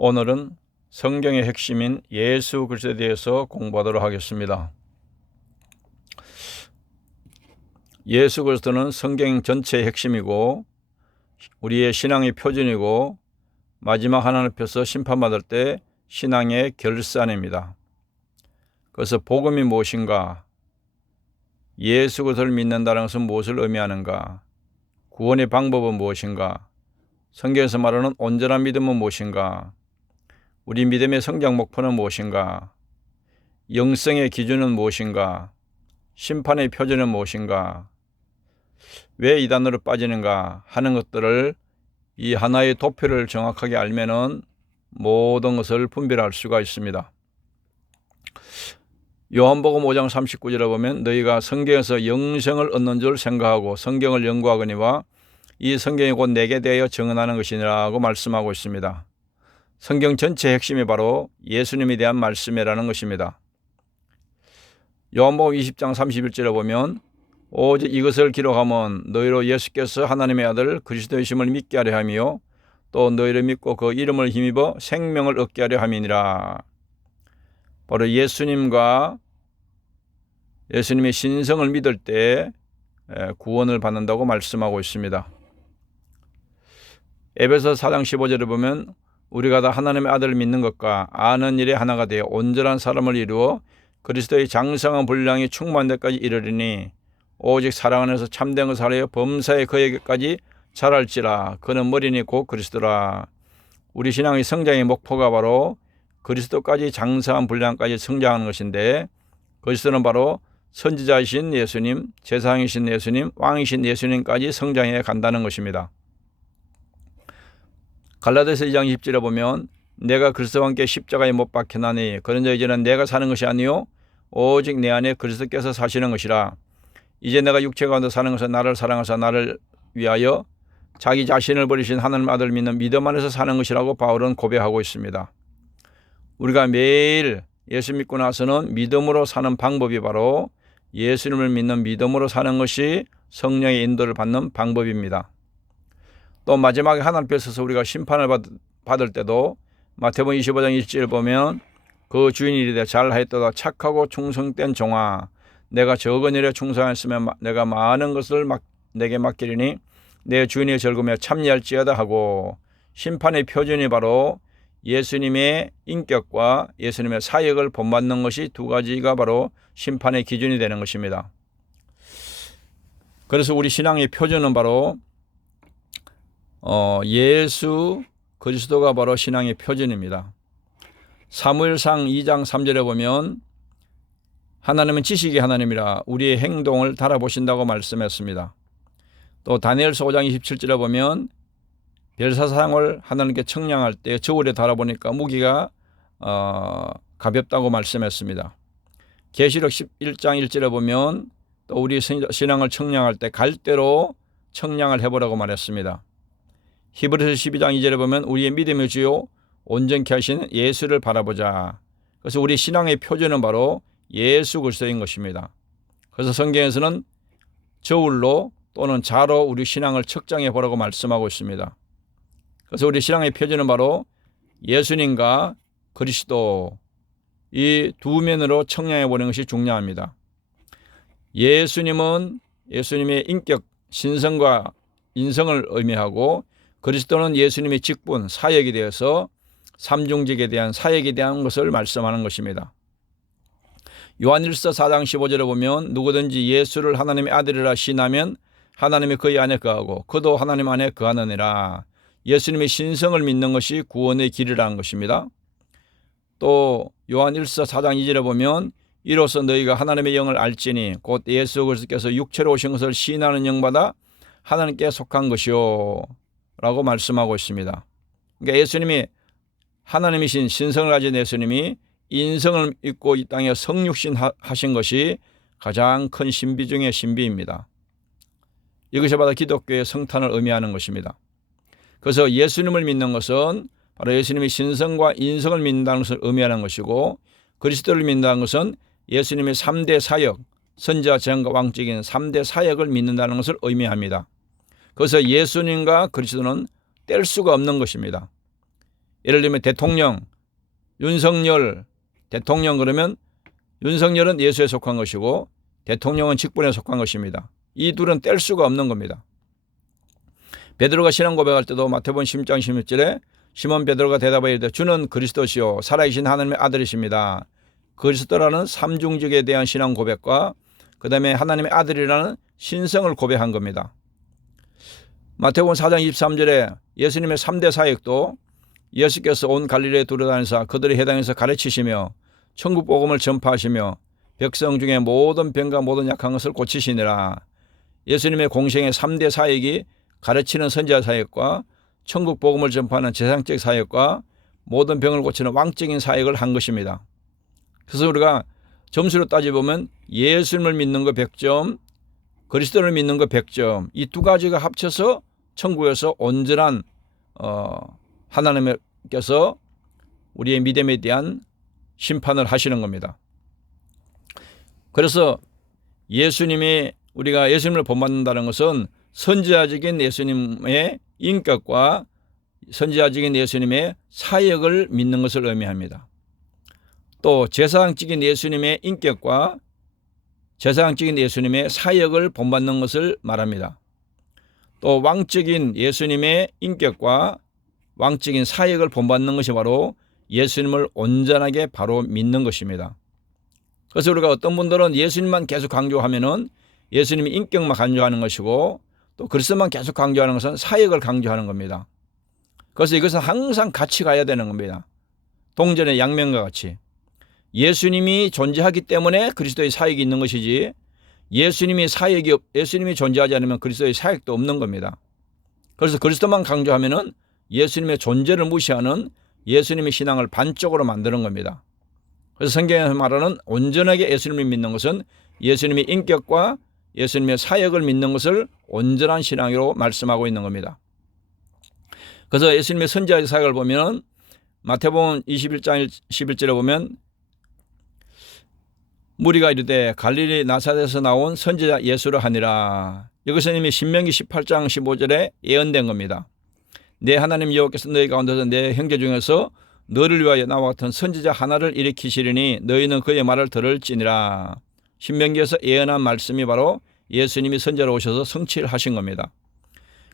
오늘은 성경의 핵심인 예수 그리스도에 대해서 공부하도록 하겠습니다. 예수 그리스도는 성경 전체의 핵심이고 우리의 신앙의 표준이고 마지막 하나님 앞에서 심판받을 때 신앙의 결산입니다. 그래서 복음이 무엇인가? 예수 그리스도를 믿는다는 것은 무엇을 의미하는가? 구원의 방법은 무엇인가? 성경에서 말하는 온전한 믿음은 무엇인가? 우리 믿음의 성장 목표는 무엇인가? 영성의 기준은 무엇인가? 심판의 표준은 무엇인가? 왜 이단으로 빠지는가 하는 것들을 이 하나의 도표를 정확하게 알면은 모든 것을 분별할 수가 있습니다. 요한복음 5장 39절에 보면 너희가 성경에서 영생을 얻는 줄 생각하고 성경을 연구하거니와 이 성경이 곧 내게 대하여 증언하는 것이니라고 말씀하고 있습니다. 성경 전체의 핵심이 바로 예수님에 대한 말씀이라는 것입니다. 요한복음 20장 31절에 보면 오직 이것을 기록하면 너희로 예수께서 하나님의 아들 그리스도이심을 믿게 하려 하며 또 너희를 믿고 그 이름을 힘입어 생명을 얻게 하려 함이니라. 바로 예수님과 예수님의 신성을 믿을 때 구원을 받는다고 말씀하고 있습니다. 에베소 4장 15절에 보면 우리가 다 하나님의 아들을 믿는 것과 아는 일에 하나가 되어 온전한 사람을 이루어 그리스도의 장성한 분량이 충만한 데까지 이르리니 오직 사랑 안에서 참된 것을 하여 범사에 그에게까지 자랄지라. 그는 머리니 곧 그리스도라. 우리 신앙의 성장의 목표가 바로 그리스도까지 장성한 분량까지 성장하는 것인데 그리스도는 바로 선지자이신 예수님, 제사장이신 예수님, 왕이신 예수님까지 성장해 간다는 것입니다. 갈라디아서 2장 20절에 보면 내가 그리스도와 함께 십자가에 못 박혀나니 그런즉 이제는 내가 사는 것이 아니요 오직 내 안에 그리스도께서 사시는 것이라. 이제 내가 육체 가운데 사는 것은 나를 사랑하사 나를 위하여 자기 자신을 버리신 하나님 아들을 믿는 믿음 안에서 사는 것이라고 바울은 고백하고 있습니다. 우리가 매일 예수 믿고 나서는 믿음으로 사는 방법이 바로 예수님을 믿는 믿음으로 사는 것이 성령의 인도를 받는 방법입니다. 또 마지막에 하나님 앞에 서서 우리가 심판을 받을 때도 마태복음 25장 1절을 보면 그 주인이 이르되 잘하였도다 착하고 충성된 종아 내가 적은 일에 충성하였으면 내가 많은 것을 내게 맡기리니 내 주인의 즐거움에 참여할지어다 하고 심판의 표준이 바로 예수님의 인격과 예수님의 사역을 본받는 것이 두 가지가 바로 심판의 기준이 되는 것입니다. 그래서 우리 신앙의 표준은 바로 예수 그리스도가 바로 신앙의 표준입니다. 사무엘상 2장 3절에 보면 하나님은 지식의 하나님이라 우리의 행동을 달아보신다고 말씀했습니다. 또 다니엘서 5장 27절에 보면 벨사상을 하나님께 청량할 때 저울에 달아보니까 무기가 가볍다고 말씀했습니다. 계시록 11장 1절에 보면 또 우리 신앙을 청량할 때 갈대로 청량을 해보라고 말했습니다. 히브리서 12장 2절에 보면 우리의 믿음의 주요 온전케 하시는 예수를 바라보자. 그래서 우리 신앙의 표준은 바로 예수 그리스도인 것입니다. 그래서 성경에서는 저울로 또는 자로 우리 신앙을 측정해 보라고 말씀하고 있습니다. 그래서 우리 신앙의 표준은 바로 예수님과 그리스도 이 두 면으로 청량해 보는 것이 중요합니다. 예수님은 예수님의 인격, 신성과 인성을 의미하고 그리스도는 예수님의 직분, 사역에 대해서 삼중직에 대한 사역에 대한 것을 말씀하는 것입니다. 요한일서 4장 15절에 보면 누구든지 예수를 하나님의 아들이라 시인하면 하나님이 그의 안에 거하고 그도 하나님 안에 거하느니라. 예수님의 신성을 믿는 것이 구원의 길이라는 것입니다. 또 요한일서 4장 2절에 보면 이로써 너희가 하나님의 영을 알지니 곧 예수 그리스도께서 육체로 오신 것을 시인하는 영마다 하나님께 속한 것이요 라고 말씀하고 있습니다. 그러니까 예수님이 하나님이신 신성을 가진 예수님이 인성을 입고 이 땅에 성육신 하신 것이 가장 큰 신비 중의 신비입니다. 이것이 바로 기독교의 성탄을 의미하는 것입니다. 그래서 예수님을 믿는 것은 바로 예수님의 신성과 인성을 믿는다는 것을 의미하는 것이고 그리스도를 믿는다는 것은 예수님의 3대 사역, 선지자, 제사장과 왕적인 3대 사역을 믿는다는 것을 의미합니다. 그래서 예수님과 그리스도는 뗄 수가 없는 것입니다. 예를 들면 대통령, 윤석열, 대통령 그러면 윤석열은 예수에 속한 것이고 대통령은 직분에 속한 것입니다. 이 둘은 뗄 수가 없는 겁니다. 베드로가 신앙 고백할 때도 마태복음 16장 16절에 시몬 베드로가 대답하여 이르되 주는 그리스도시요 살아계신 하나님의 아들이십니다. 그리스도라는 삼중직에 대한 신앙 고백과 그 다음에 하나님의 아들이라는 신성을 고백한 겁니다. 마태복음 4장 23절에 예수님의 3대 사역도 예수께서 온 갈릴리에 두루다니사 그들의 해당에서 가르치시며 천국 복음을 전파하시며 백성 중에 모든 병과 모든 약한 것을 고치시니라. 예수님의 공생의 3대 사역이 가르치는 선지자 사역과 천국 복음을 전파하는 제상적 사역과 모든 병을 고치는 왕적인 사역을 한 것입니다. 그래서 우리가 점수로 따져보면 예수님을 믿는 거 100점, 그리스도를 믿는 거 100점, 이 두 가지가 합쳐서 천국에서 온전한 하나님께서 우리의 믿음에 대한 심판을 하시는 겁니다. 그래서 우리가 예수님을 본받는다는 것은 선지자적인 예수님의 인격과 선지자적인 예수님의 사역을 믿는 것을 의미합니다. 또 제사장적인 예수님의 인격과 제사장적인 예수님의 사역을 본받는 것을 말합니다. 또 왕적인 예수님의 인격과 왕적인 사역을 본받는 것이 바로 예수님을 온전하게 바로 믿는 것입니다. 그래서 우리가 어떤 분들은 예수님만 계속 강조하면은 예수님의 인격만 강조하는 것이고 또 그리스도만 계속 강조하는 것은 사역을 강조하는 겁니다. 그래서 이것은 항상 같이 가야 되는 겁니다. 동전의 양면과 같이. 예수님이 존재하기 때문에 그리스도의 사역이 있는 것이지 예수님이 존재하지 않으면 그리스도의 사역도 없는 겁니다. 그래서 그리스도만 강조하면은 예수님의 존재를 무시하는 예수님의 신앙을 반쪽으로 만드는 겁니다. 그래서 성경에서 말하는 온전하게 예수님을 믿는 것은 예수님의 인격과 예수님의 사역을 믿는 것을 온전한 신앙으로 말씀하고 있는 겁니다. 그래서 예수님의 선지자의 사역을 보면 마태복음 21장 11절에 보면 무리가 이르되 갈릴리 나사렛에서 나온 선지자 예수를 하니라. 이것은 이미 신명기 18장 15절에 예언된 겁니다. 내 하나님 여호와께서 너희 가운데서 내 형제 중에서 너를 위하여 나와 같은 선지자 하나를 일으키시리니 너희는 그의 말을 들을지니라. 신명기에서 예언한 말씀이 바로 예수님이 선지자로 오셔서 성취하신 겁니다.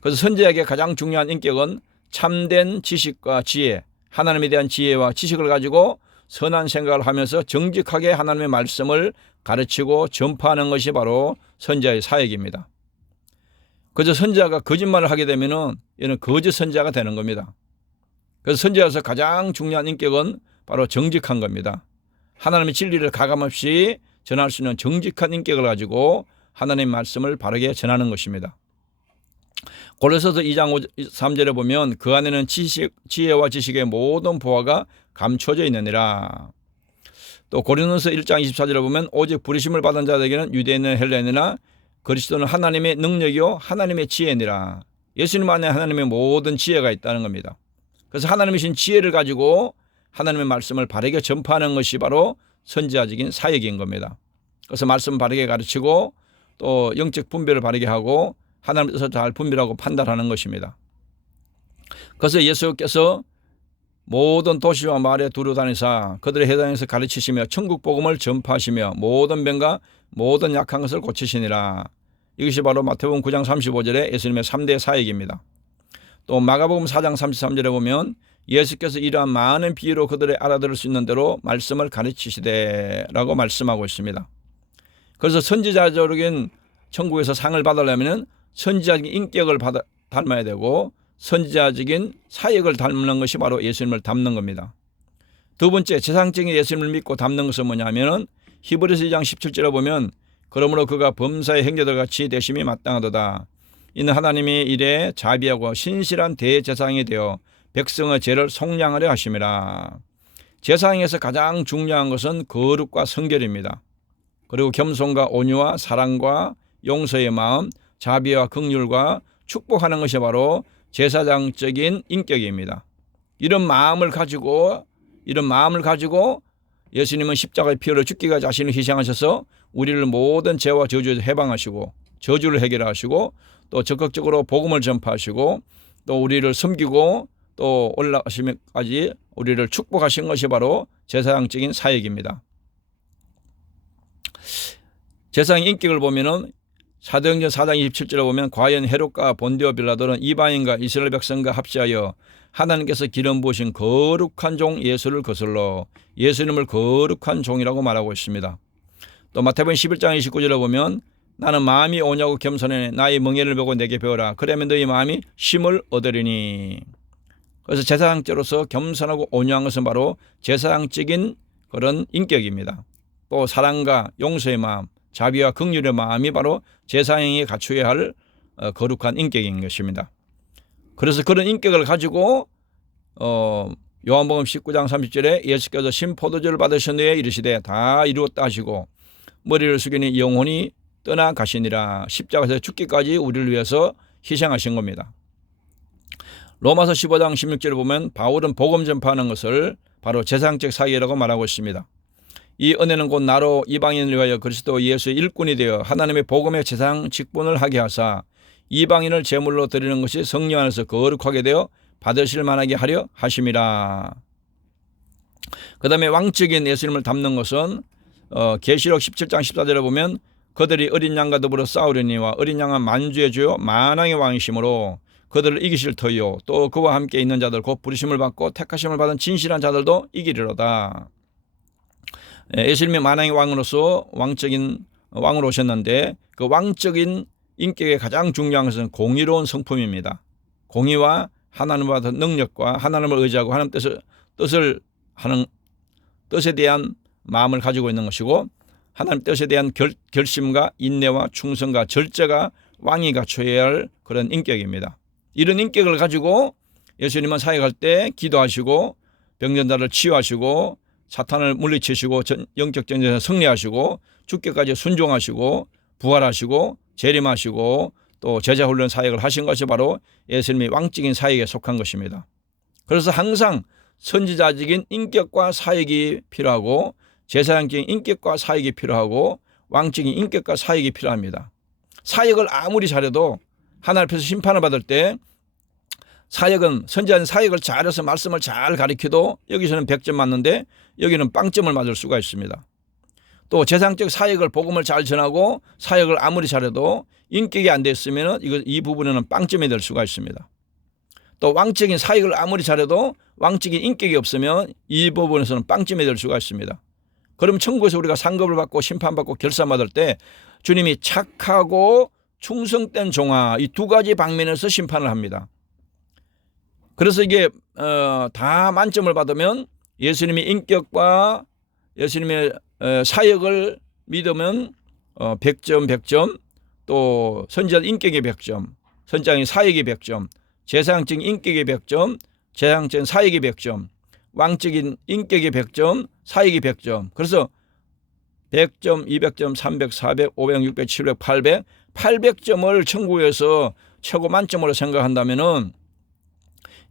그래서 선지자에게 가장 중요한 인격은 참된 지식과 지혜, 하나님에 대한 지혜와 지식을 가지고 선한 생각을 하면서 정직하게 하나님의 말씀을 가르치고 전파하는 것이 바로 선지자의 사역입니다. 그래서 선지자가 거짓말을 하게 되면은 이는 거짓 선지자가 되는 겁니다. 그래서 선지자에서 가장 중요한 인격은 바로 정직한 겁니다. 하나님의 진리를 가감없이 전할 수 있는 정직한 인격을 가지고 하나님의 말씀을 바르게 전하는 것입니다. 골로새서 2장 3절에 보면 그 안에는 지혜와 지식의 모든 보화가 감춰져 있느니라. 또 고린도서 1장 24절에 보면 오직 부르심을 받은 자들에게는 유대인이나 헬라인이나 그리스도는 하나님의 능력이요 하나님의 지혜니라. 예수님 안에 하나님의 모든 지혜가 있다는 겁니다. 그래서 하나님이신 지혜를 가지고 하나님의 말씀을 바르게 전파하는 것이 바로 선지자적인 사역인 겁니다. 그래서 말씀 바르게 가르치고 또 영적 분별을 바르게 하고 하나님께서 잘 분별하고 판단하는 것입니다. 그래서 예수께서 모든 도시와 마을에 두루다니사 그들의 해당에서 가르치시며 천국 복음을 전파하시며 모든 병과 모든 약한 것을 고치시니라. 이것이 바로 마태복음 9장 35절에 예수님의 3대 사역입니다. 또 마가복음 4장 33절에 보면 예수께서 이러한 많은 비유로 그들의 알아들을 수 있는 대로 말씀을 가르치시되 라고 말씀하고 있습니다. 그래서 선지자적인 천국에서 상을 받으려면 선지자적인 인격을 닮아야 되고 선지자적인 사역을 닮는 것이 바로 예수님을 닮는 겁니다. 두 번째, 제상적인 예수님을 믿고 닮는 것은 뭐냐면 히브리서 2장 17절에 보면 그러므로 그가 범사의 형제들 같이 되심이 마땅하도다. 이는 하나님의 일에 자비하고 신실한 대제사장이 되어 백성의 죄를 속량하려 하심이라. 제사장에서 가장 중요한 것은 거룩과 성결입니다. 그리고 겸손과 온유와 사랑과 용서의 마음, 자비와 긍휼과 축복하는 것이 바로 제사장적인 인격입니다. 이런 마음을 가지고 예수님은 십자가의 피로 죽기가 자신을 희생하셔서 우리를 모든 죄와 저주에서 해방하시고 저주를 해결하시고 또 적극적으로 복음을 전파하시고 또 우리를 섬기고 또 올라가시면까지 우리를 축복하신 것이 바로 제사장적인 사역입니다. 제사장 인격을 보면은 사도행전 4장 27절에 보면 과연 헤롯과 본디오 빌라도는 이방인과 이스라엘 백성과 합시하여 하나님께서 기름 부으신 거룩한 종 예수를 거슬러 예수님을 거룩한 종이라고 말하고 있습니다. 또 마태복음 11장 29절에 보면 나는 마음이 오냐고 겸손해 나의 멍에를 보고 내게 배워라 그러면 너희 마음이 쉼을 얻으리니. 그래서 제사장죄로서 겸손하고 온유한 것은 바로 제사장적인 그런 인격입니다. 또 사랑과 용서의 마음, 자비와 긍휼의 마음이 바로 제사장이 갖추어야 할 거룩한 인격인 것입니다. 그래서 그런 인격을 가지고 요한복음 19장 30절에 예수께서 신포도주를 받으셨는데 이르시되 다 이루었다 하시고 머리를 숙이니 영혼이 떠나가시니라. 십자가에서 죽기까지 우리를 위해서 희생하신 겁니다. 로마서 15장 16절을 보면 바울은 복음 전파하는 것을 바로 제사장적 사역이라고 말하고 있습니다. 이 은혜는 곧 나로 이방인을 위하여 그리스도 예수의 일꾼이 되어 하나님의 복음의 제사장 직분을 하게 하사 이방인을 제물로 드리는 것이 성령 안에서 거룩하게 되어 받으실 만하게 하려 하심이라. 그 다음에 왕적인 예수님을 담는 것은 계시록 17장 14절에 보면 그들이 어린 양과 더불어 싸우려니와 어린 양은 만주의 주요 만왕의 왕이시므로 그들을 이기실 터이요 또 그와 함께 있는 자들 곧 부르심을 받고 택하심을 받은 진실한 자들도 이기리로다. 예수님이 만왕의 왕으로서 왕적인 왕으로 오셨는데 그 왕적인 인격의 가장 중요한 것은 공의로운 성품입니다. 공의와 하나님과 같은 능력과 하나님을 의지하고 하나님 뜻을 하는 뜻에 대한 마음을 가지고 있는 것이고 하나님 뜻에 대한 결심과 인내와 충성과 절제가 왕이 갖춰야 할 그런 인격입니다. 이런 인격을 가지고 예수님은 사역할 때 기도하시고 병전자를 치유하시고 사탄을 물리치시고 영적 전쟁에서 승리하시고 죽기까지 순종하시고 부활하시고 재림하시고 또 제자훈련 사역을 하신 것이 바로 예수님의 왕적인 사역에 속한 것입니다. 그래서 항상 선지자적인 인격과 사역이 필요하고 제사장적인 인격과 사역이 필요하고 왕적인 인격과 사역이 필요합니다. 사역을 아무리 잘해도 하나님 앞에서 심판을 받을 때 사역은 선지자는 사역을 잘해서 말씀을 잘 가르쳐도 여기서는 100점 맞는데 여기는 빵점을 맞을 수가 있습니다. 또 제사장적 사역을 복음을 잘 전하고 사역을 아무리 잘해도 인격이 안 됐으면 이 부분에는 빵점이 될 수가 있습니다. 또 왕적인 사역을 아무리 잘해도 왕적인 인격이 없으면 이 부분에서는 빵점이 될 수가 있습니다. 그럼 천국에서 우리가 상급을 받고 심판받고 결산받을 때 주님이 착하고 충성된 종아 이 두 가지 방면에서 심판을 합니다. 그래서 이게 다 만점을 받으면 예수님의 인격과 예수님의 사역을 믿으면 100점 100점 또 선지자 인격의 100점 선지자의 사역의 100점 제사장적인 인격의 100점 제사장적인 사역의 100점 왕적인 인격의 100점 사역의 100점 그래서 100점 200점 300 400 500 600 700 800 800점을 천국에서 최고 만점으로 생각한다면은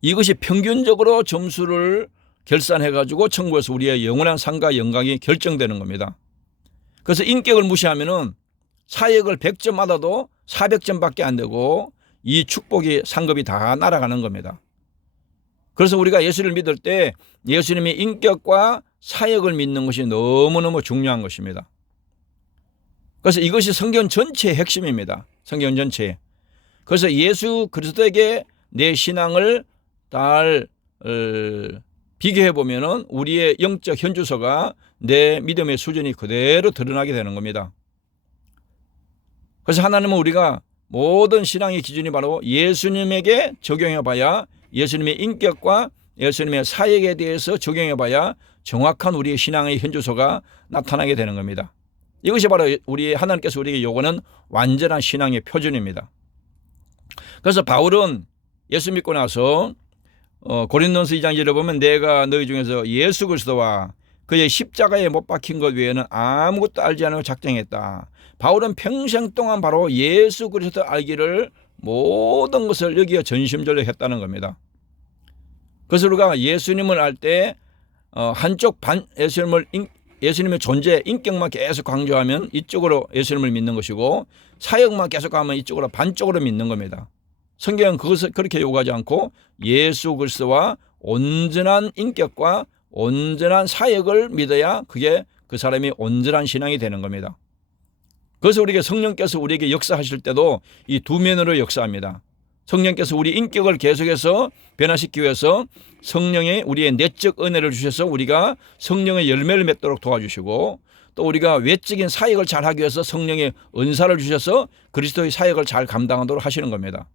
이것이 평균적으로 점수를 결산해 가지고 천국에서 우리의 영원한 상과 영광이 결정되는 겁니다. 그래서 인격을 무시하면은 사역을 100점 받아도 400점밖에 안 되고 이 축복이 상급이 다 날아가는 겁니다. 그래서 우리가 예수를 믿을 때 예수님의 인격과 사역을 믿는 것이 너무너무 중요한 것입니다. 그래서 이것이 성경 전체의 핵심입니다. 성경 전체에. 그래서 예수 그리스도에게 내 신앙을 잘 비교해 보면은 우리의 영적 현주소가 내 믿음의 수준이 그대로 드러나게 되는 겁니다. 그래서 하나님은 우리가 모든 신앙의 기준이 바로 예수님에게 적용해 봐야 예수님의 인격과 예수님의 사역에 대해서 적용해 봐야 정확한 우리의 신앙의 현주소가 나타나게 되는 겁니다. 이것이 바로 우리 하나님께서 우리에게 요구하는 완전한 신앙의 표준입니다. 그래서 바울은 예수 믿고 나서 고린도서 2장 1절에 보면 내가 너희 중에서 예수 그리스도와 그의 십자가에 못 박힌 것 외에는 아무것도 알지 않고 작정했다. 바울은 평생 동안 바로 예수 그리스도 알기를 모든 것을 여기에 전심전력 했다는 겁니다. 그래서 우리가 예수님을 알 때 한쪽 예수님의 존재, 인격만 계속 강조하면 이쪽으로 예수님을 믿는 것이고 사역만 계속 하면 이쪽으로 반쪽으로 믿는 겁니다. 성경은 그것을 그렇게 요구하지 않고 예수 그리스도와 온전한 인격과 온전한 사역을 믿어야 그게 그 사람이 온전한 신앙이 되는 겁니다. 그래서 우리에게 성령께서 우리에게 역사하실 때도 이 두 면으로 역사합니다. 성령께서 우리 인격을 계속해서 변화시키기 위해서 성령의 우리의 내적 은혜를 주셔서 우리가 성령의 열매를 맺도록 도와주시고, 또 우리가 외적인 사역을 잘 하기 위해서 성령의 은사를 주셔서 그리스도의 사역을 잘 감당하도록 하시는 겁니다.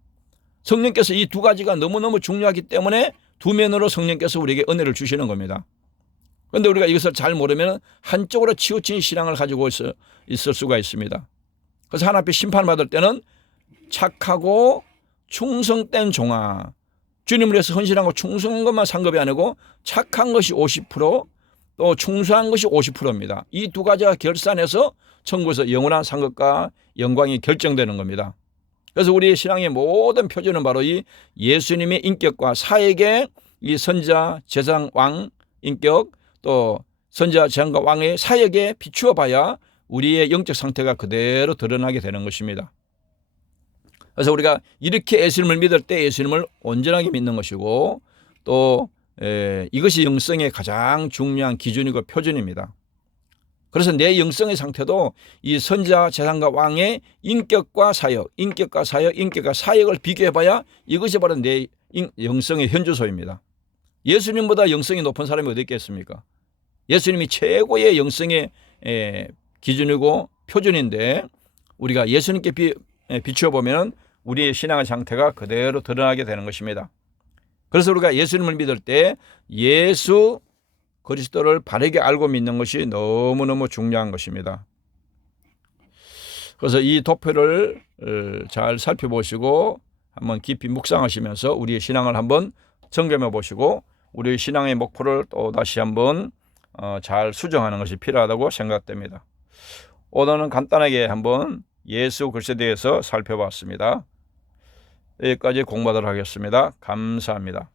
성령께서 이 두 가지가 너무너무 중요하기 때문에 두 면으로 성령께서 우리에게 은혜를 주시는 겁니다. 그런데 우리가 이것을 잘 모르면 한쪽으로 치우친 신앙을 가지고 있을 수가 있습니다. 그래서 하나님 앞에 심판받을 때는 착하고 충성된 종아, 주님을 위해서 헌신하고 충성한 것만 상급이 아니고 착한 것이 50%, 또 충성한 것이 50%입니다. 이 두 가지가 결산해서 천국에서 영원한 상급과 영광이 결정되는 겁니다. 그래서 우리의 신앙의 모든 표준은 바로 이 예수님의 인격과 사역의 이 선지자, 제사장, 왕 인격, 또 선지자, 제사장과 왕의 사역에 비추어 봐야 우리의 영적 상태가 그대로 드러나게 되는 것입니다. 그래서 우리가 이렇게 예수님을 믿을 때 예수님을 온전하게 믿는 것이고, 또 이것이 영성의 가장 중요한 기준이고 표준입니다. 그래서 내 영성의 상태도 이 선지자, 제사장과 왕의 인격과 사역, 인격과 사역, 인격과 사역을 비교해봐야 이것이 바로 내 영성의 현주소입니다. 예수님보다 영성이 높은 사람이 어디 있겠습니까? 예수님이 최고의 영성의 기준이고 표준인데, 우리가 예수님께 비추어 보면 우리의 신앙의 상태가 그대로 드러나게 되는 것입니다. 그래서 우리가 예수님을 믿을 때 예수 그리스도를 바르게 알고 믿는 것이 너무너무 중요한 것입니다. 그래서 이 도표를 잘 살펴보시고 한번 깊이 묵상하시면서 우리의 신앙을 한번 점검해 보시고 우리의 신앙의 목표를 또 다시 한번 잘 수정하는 것이 필요하다고 생각됩니다. 오늘은 간단하게 한번 예수 그리스도에 대해서 살펴봤습니다. 여기까지 공부하도록 하겠습니다. 감사합니다.